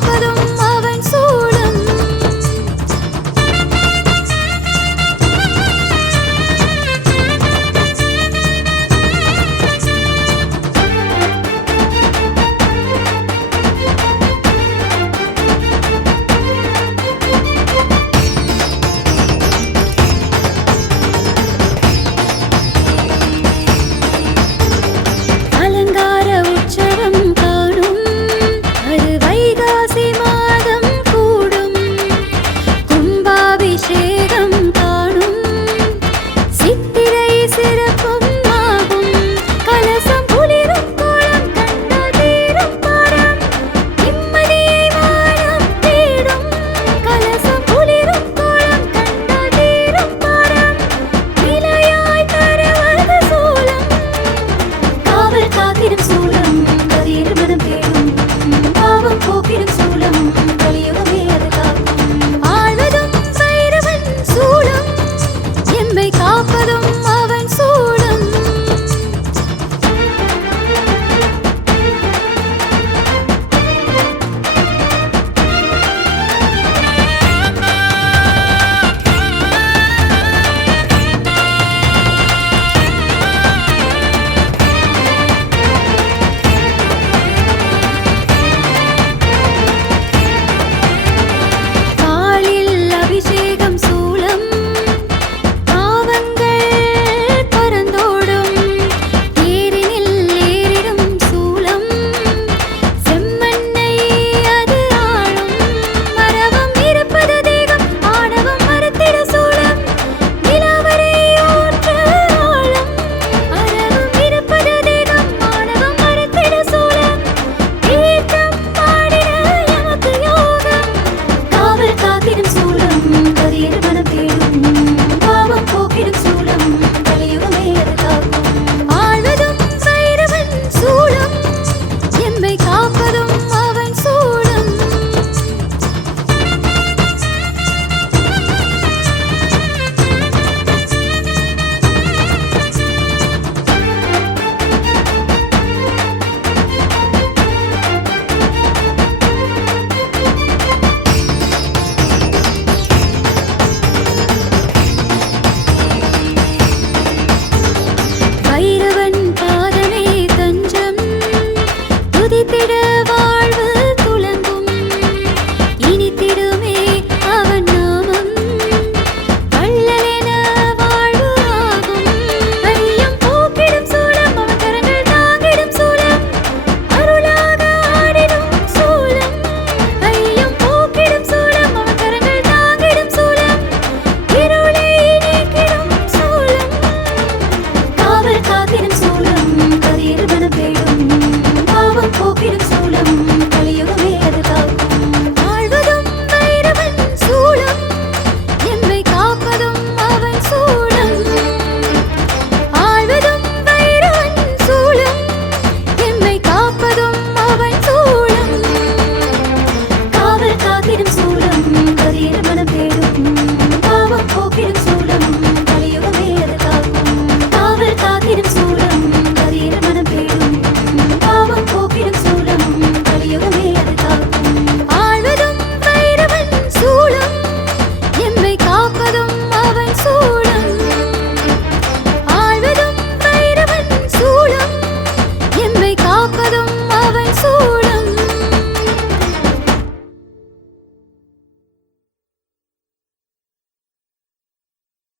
拜拜